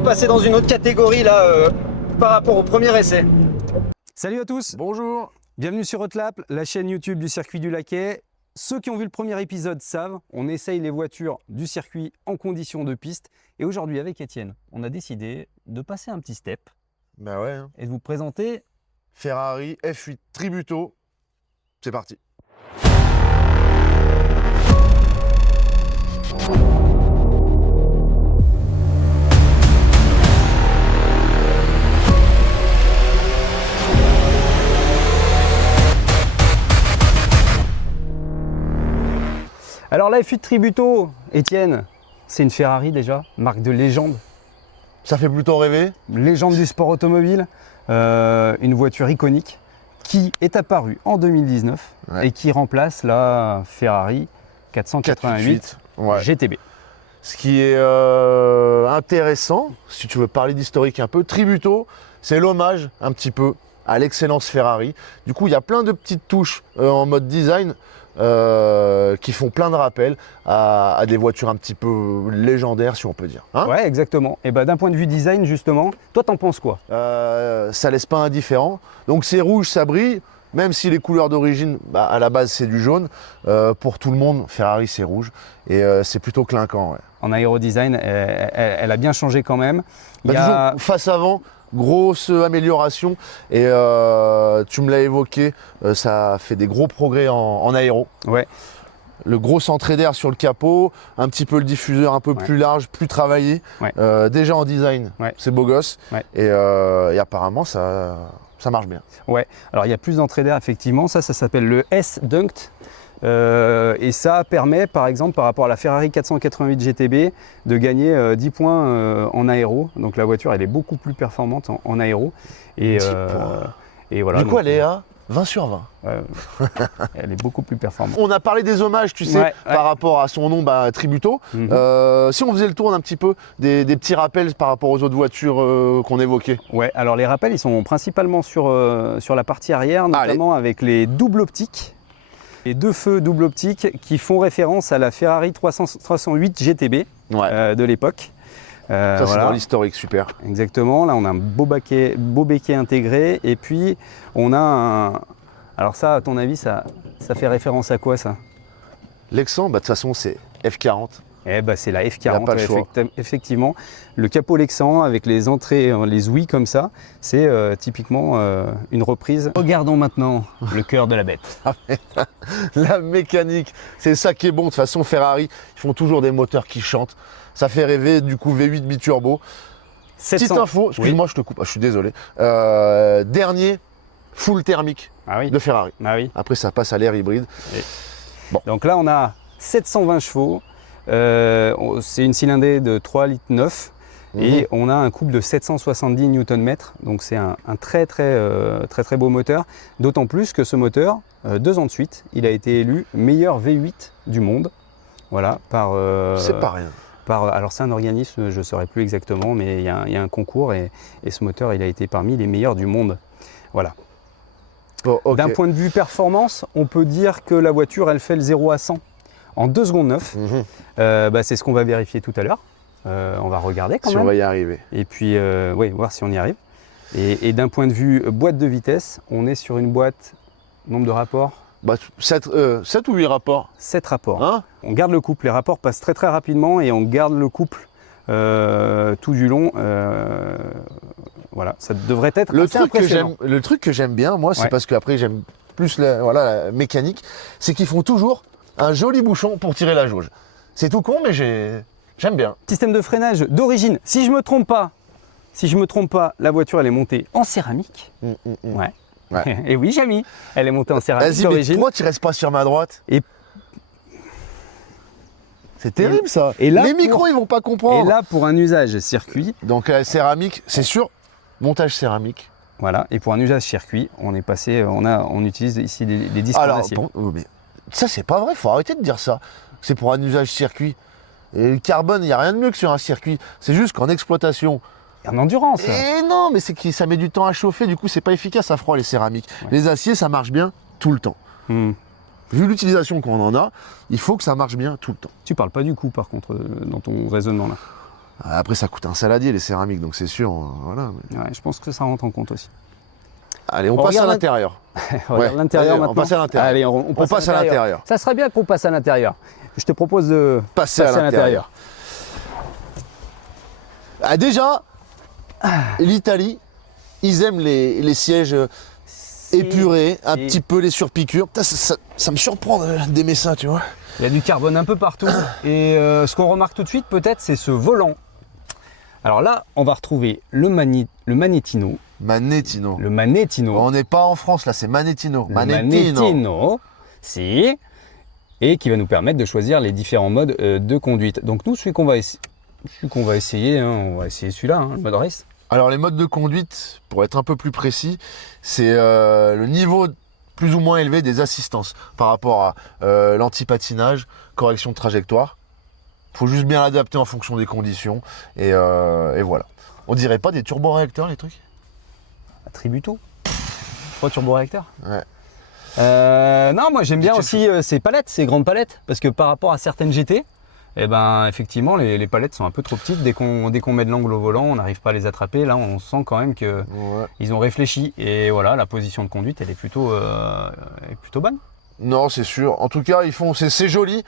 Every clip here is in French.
est passé dans une autre catégorie là par rapport au premier essai. Salut à tous. Bonjour. Bienvenue sur Hotlap, la chaîne YouTube du circuit du Laquais. Ceux qui ont vu le premier épisode savent, on essaye les voitures du circuit en conditions de piste. Et aujourd'hui avec Étienne, on a décidé de passer un petit step. Bah ouais. Et de vous présenter Ferrari F8 Tributo. C'est parti. Alors la F8 Tributo, Étienne, c'est une Ferrari déjà, marque de légende. Ça fait plutôt rêver. Légende du sport automobile, une voiture iconique qui est apparue en 2019 et qui remplace la Ferrari 488 GTB. Ce qui est intéressant, si tu veux parler d'historique un peu, Tributo, c'est l'hommage un petit peu à l'excellence Ferrari. Du coup, il y a plein de petites touches en mode design qui font plein de rappels à des voitures un petit peu légendaires, si on peut dire. Hein, ouais, exactement. Et bah, d'un point de vue design, justement, toi, t'en penses quoi? Ça laisse pas indifférent. Donc c'est rouge, ça brille. Même si les couleurs d'origine, à la base, c'est du jaune. Pour tout le monde, Ferrari, c'est rouge. Et c'est plutôt clinquant. Ouais. En aérodesign, elle a bien changé quand même. Toujours face avant, grosse amélioration. Et tu me l'as évoqué, ça fait des gros progrès en aéro. Ouais. Le gros centré d'air sur le capot, un petit peu le diffuseur un peu plus large, plus travaillé. Ouais. Déjà en design, c'est beau gosse. Ouais. Et apparemment, ça marche bien. Ouais, alors il y a plus d'entrée d'air effectivement, ça s'appelle le S-Duct. Et ça permet par exemple par rapport à la Ferrari 488 GTB de gagner 10 points en aéro. Donc la voiture elle est beaucoup plus performante en aéro. Et, et voilà. Du coup elle est à 20 sur 20. Elle est beaucoup plus performante. On a parlé des hommages, tu sais, par rapport à son nom, Tributo. Si on faisait le tour un petit peu des petits rappels par rapport aux autres voitures qu'on évoquait. Ouais, alors les rappels, ils sont principalement sur la partie arrière, notamment avec les doubles optiques. Les deux feux double optique qui font référence à la Ferrari 308 GTB de l'époque. Ça, c'est dans l'historique, super. Exactement, là on a un beau béquet intégré et puis on a un... Alors ça, à ton avis, ça fait référence à quoi ça? Lexan, de toute façon, c'est F40. Eh ben, c'est la Il y a F40, pas le choix. effectivement. Le capot Lexan avec les entrées, les ouïes comme ça, c'est typiquement une reprise. Regardons maintenant le cœur de la bête. La mécanique, c'est ça qui est bon. De toute façon, Ferrari, ils font toujours des moteurs qui chantent. Ça fait rêver, du coup, V8 biturbo. 700. Petite info, excuse-moi, je te coupe, je suis désolé. Dernier full thermique de Ferrari. Ah oui. Après, ça passe à l'air hybride. Bon. Donc là, on a 720 chevaux. C'est une cylindrée de 3,9 litres et on a un couple de 770 Nm. Donc c'est un très beau moteur. D'autant plus que ce moteur, 2 ans de suite, il a été élu meilleur V8 du monde. Voilà, par... c'est pas rien. Alors c'est un organisme, je ne saurais plus exactement, mais il y a un concours et ce moteur, il a été parmi les meilleurs du monde. Voilà. Oh, okay. D'un point de vue performance, on peut dire que la voiture, elle fait le 0 à 100 en 2 secondes 9. C'est ce qu'on va vérifier tout à l'heure. On va regarder quand même. Si on va y arriver. Et puis, voir si on y arrive. Et d'un point de vue boîte de vitesse, on est sur une boîte, nombre de rapports 7 ou 8 rapports. 7 rapports. Hein, on garde le couple. Les rapports passent très rapidement et on garde le couple tout du long. Voilà, ça devrait être le assez impressionnant. Le truc que j'aime bien, moi, c'est parce qu'après, j'aime plus la mécanique, c'est qu'ils font toujours un joli bouchon pour tirer la jauge. C'est tout con, mais j'aime bien. Système de freinage d'origine. Si je me trompe pas, la voiture, elle est montée en céramique. Ouais. Et oui, Jamy, elle est montée en céramique d'origine. Pourquoi tu restes pas sur ma droite? C'est terrible ça. Et là, les micros, ils vont pas comprendre. Et là, pour un usage circuit. Donc céramique, c'est sûr, montage céramique. Voilà. Et pour un usage circuit, on est passé, on utilise ici des disques en acier. Mais ça, c'est pas vrai. Faut arrêter de dire ça. C'est pour un usage circuit. Et le carbone, il n'y a rien de mieux que sur un circuit. C'est juste qu'en exploitation. En endurance. Et non, mais c'est que ça met du temps à chauffer. Du coup, c'est pas efficace à froid les céramiques. Les aciers, ça marche bien tout le temps. Vu l'utilisation qu'on en a, il faut que ça marche bien tout le temps. Tu parles pas du coup, par contre, dans ton raisonnement là. Après, ça coûte un saladier, les céramiques, donc c'est sûr. Voilà. Ouais, je pense que ça rentre en compte aussi. Allez, on passe à l'intérieur. On regarde l'intérieur maintenant. On passe à l'intérieur. Allez, on passe à l'intérieur. Ça serait bien qu'on passe à l'intérieur. Je te propose de Passer à l'intérieur. Ah, déjà, l'Italie, ils aiment les sièges épurés, un petit peu les surpiqûres. Putain, ça me surprend d'aimer ça, tu vois. Il y a du carbone un peu partout. Et ce qu'on remarque tout de suite, peut-être, c'est ce volant. Alors là, on va retrouver le Manettino. Manettino. Le Manettino. On n'est pas en France, là, c'est Manettino. Le Manettino, si. Et qui va nous permettre de choisir les différents modes de conduite. Donc nous, celui qu'on va essayer, hein, on va essayer celui-là, hein, le mode race. Alors les modes de conduite, pour être un peu plus précis, c'est le niveau plus ou moins élevé des assistances par rapport à l'anti-patinage, correction de trajectoire. Il faut juste bien l'adapter en fonction des conditions et voilà. On dirait pas des turboréacteurs les trucs? Tributo. Pas turboréacteur. Ouais. Non, moi j'aime bien aussi ces palettes, ces grandes palettes, parce que par rapport à certaines GT, eh ben, effectivement les palettes sont un peu trop petites. Dès qu'on met de l'angle au volant, on n'arrive pas à les attraper. Là, on sent quand même qu'ils ont réfléchi. Et voilà, la position de conduite, elle est plutôt bonne. Non, c'est sûr. En tout cas, c'est joli,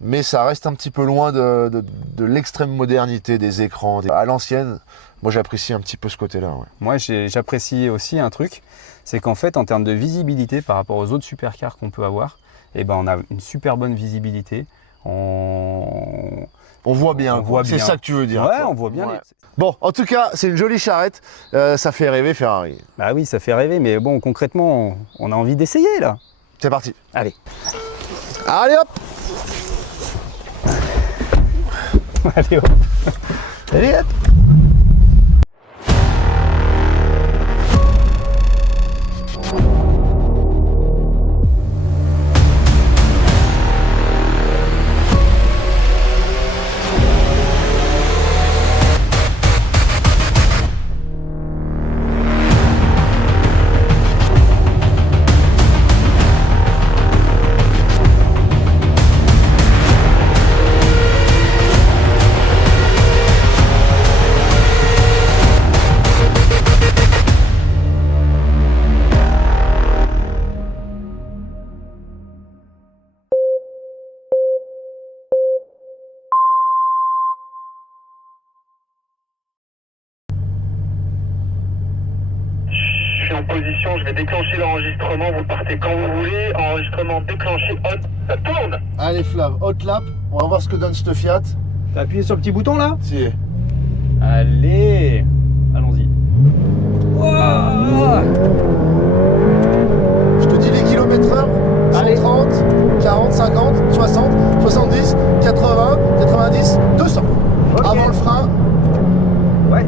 mais ça reste un petit peu loin de l'extrême modernité des écrans. À l'ancienne, moi j'apprécie un petit peu ce côté-là. Ouais. Moi, j'apprécie aussi un truc, c'est qu'en fait, en termes de visibilité par rapport aux autres supercars qu'on peut avoir, eh ben, on a une super bonne visibilité. On voit bien, c'est ça que tu veux dire. Ouais, on voit bien. Ouais. Bon, en tout cas, c'est une jolie charrette. Ça fait rêver Ferrari. Bah oui, ça fait rêver, mais bon, concrètement, on a envie d'essayer là. C'est parti. Allez. Allez hop. Allez hop. Allez hop. En position, je vais déclencher l'enregistrement, vous partez quand vous voulez, enregistrement déclenché, hot, ça tourne. Allez Flav, hot lap, on va voir ce que donne cette Fiat. T'as appuyé sur le petit bouton là? Si. Allez, allons-y. Oh, je te dis les kilomètres/heure, 130, 40, 50, 60, 70, 80, 90, 200. Okay. Avant le frein. Ouais,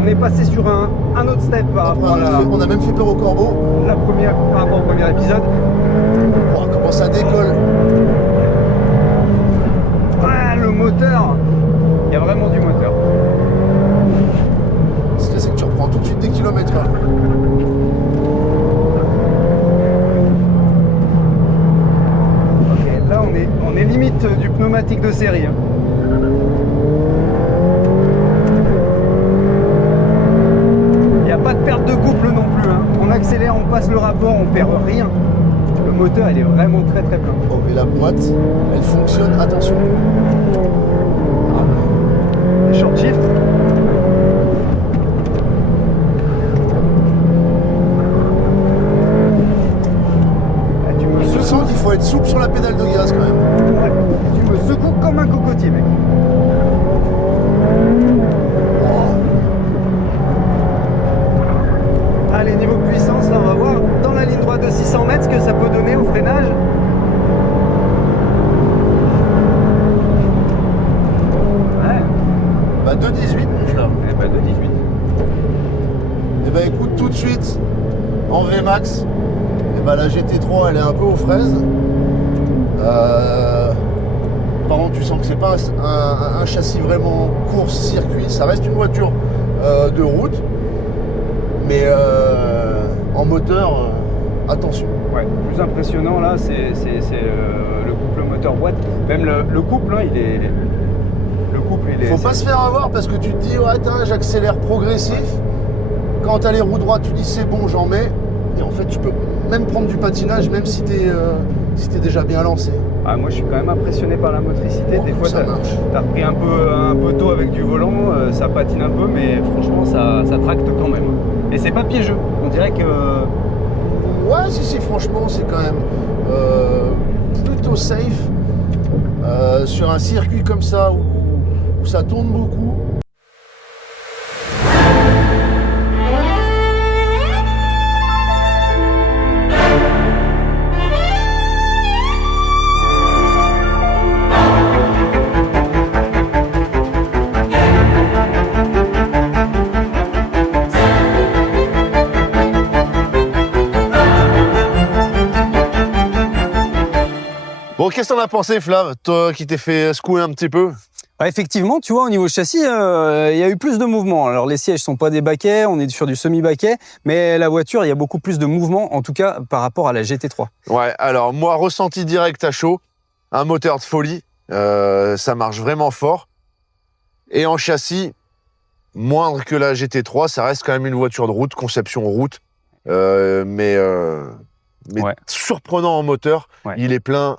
on est passé sur un autre step par rapport à la... On a même fait peur au corbeau. Par rapport au premier épisode. Oh, comment ça décolle. Ah, le moteur. Il y a vraiment du moteur. Ce que c'est que tu reprends tout de suite des kilomètres là. Ok, là on est limite du pneumatique de série. Hein. Pas de perte de couple non plus, hein. On accélère, on passe le rapport, on perd rien. Le moteur il est vraiment très très plein. Oh mais la boîte, elle fonctionne, attention. Les short shift. Je sens qu'il faut être souple sur la pédale de gaz quand même. Ouais. Tu me secoues comme un cocotier mec. Allez, niveau puissance, là on va voir dans la ligne droite de 600 mètres ce que ça peut donner au freinage. Ouais. Bah 2,18 mon Flav. Eh bah 2,18. Et bah écoute, tout de suite, en VMAX, et bah la GT3 elle est un peu aux fraises. Par contre tu sens que c'est pas un châssis vraiment course-circuit, ça reste une voiture de route. Mais en moteur, attention. Ouais, le plus impressionnant là, c'est le couple moteur boîte. Même le couple, hein, le couple puis les... Faut pas se faire avoir parce que tu te dis, ouais, attends, j'accélère progressif. Quand t'as les roues droites, tu dis c'est bon, j'en mets. Et en fait, tu peux même prendre du patinage, même si t'es déjà bien lancé. Ah, moi, je suis quand même impressionné par la motricité. Des fois, ça marche. t'as repris un peu tôt avec du volant, ça patine un peu, mais franchement, ça tracte quand même. Et c'est pas piégeux. On dirait que... Ouais, si, franchement, c'est quand même plutôt safe. Sur un circuit comme ça où ça tourne beaucoup. Bon, qu'est-ce que t'en as pensé, Flav, toi qui t'es fait secouer un petit peu? Ouais, effectivement, tu vois, au niveau châssis, il y a eu plus de mouvement. Alors, les sièges sont pas des baquets, on est sur du semi-baquet, mais la voiture, il y a beaucoup plus de mouvement, en tout cas par rapport à la GT3. Ouais, alors moi, ressenti direct à chaud, un moteur de folie, ça marche vraiment fort. Et en châssis, moindre que la GT3, ça reste quand même une voiture de route, conception route, mais Ouais. surprenant en moteur, Ouais. il est plein.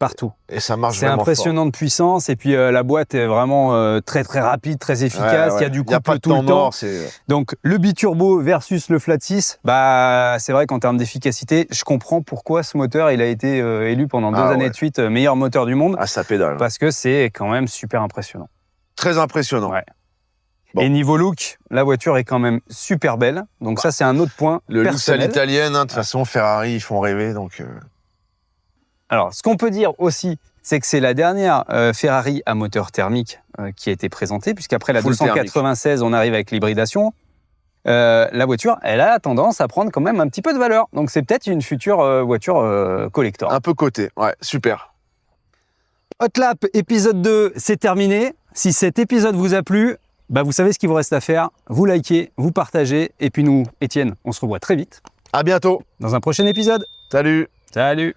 Partout. Et ça marche C'est vraiment impressionnant de puissance, et puis la boîte est vraiment très très rapide, très efficace, il y a du Il n'y a pas couple de tout temps le temps. mort, c'est... Donc le biturbo versus le flat 6, bah, c'est vrai qu'en termes d'efficacité, je comprends pourquoi ce moteur il a été élu pendant 2 années de suite meilleur moteur du monde, Ah, ça pédale. parce que c'est quand même super impressionnant. Très impressionnant. Ouais. Bon. Et niveau look, la voiture est quand même super belle, donc ça c'est un autre point Le luxe à personnel. l'italienne, hein, de toute façon, Ferrari, ils font rêver, donc... Alors, ce qu'on peut dire aussi, c'est que c'est la dernière Ferrari à moteur thermique qui a été présentée, puisqu'après la Full 296, on arrive avec l'hybridation. La voiture, elle a tendance à prendre quand même un petit peu de valeur. Donc, c'est peut-être une future voiture collector. Un peu coté, ouais, super. Hot Lap épisode 2, c'est terminé. Si cet épisode vous a plu, bah, vous savez ce qu'il vous reste à faire. Vous likez, vous partagez. Et puis nous, Étienne, on se revoit très vite À bientôt. dans un prochain épisode. Salut. Salut!